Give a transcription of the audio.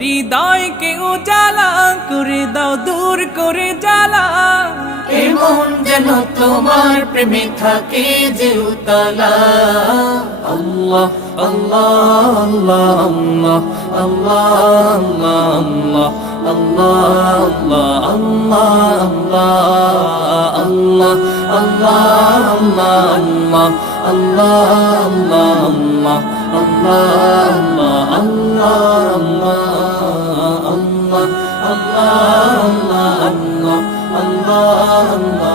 হৃদয়কে উজালা করে দাও, দূর করে জ্বালা। এমন যেন তোমার প্রেমে থাকে যে উতলা। আল্লাহ আল্লাহ আল্লাহ আল্লাহ আল্লাহ আল্লাহ আল্লাহ আল্লাহ আল্লাহ আল্লাহ আল্লাহ আল্লাহ আল্লাহ আল্লাহ আল্লাহ আল্লাহ আল্লাহ আল্লাহ আল্লাহ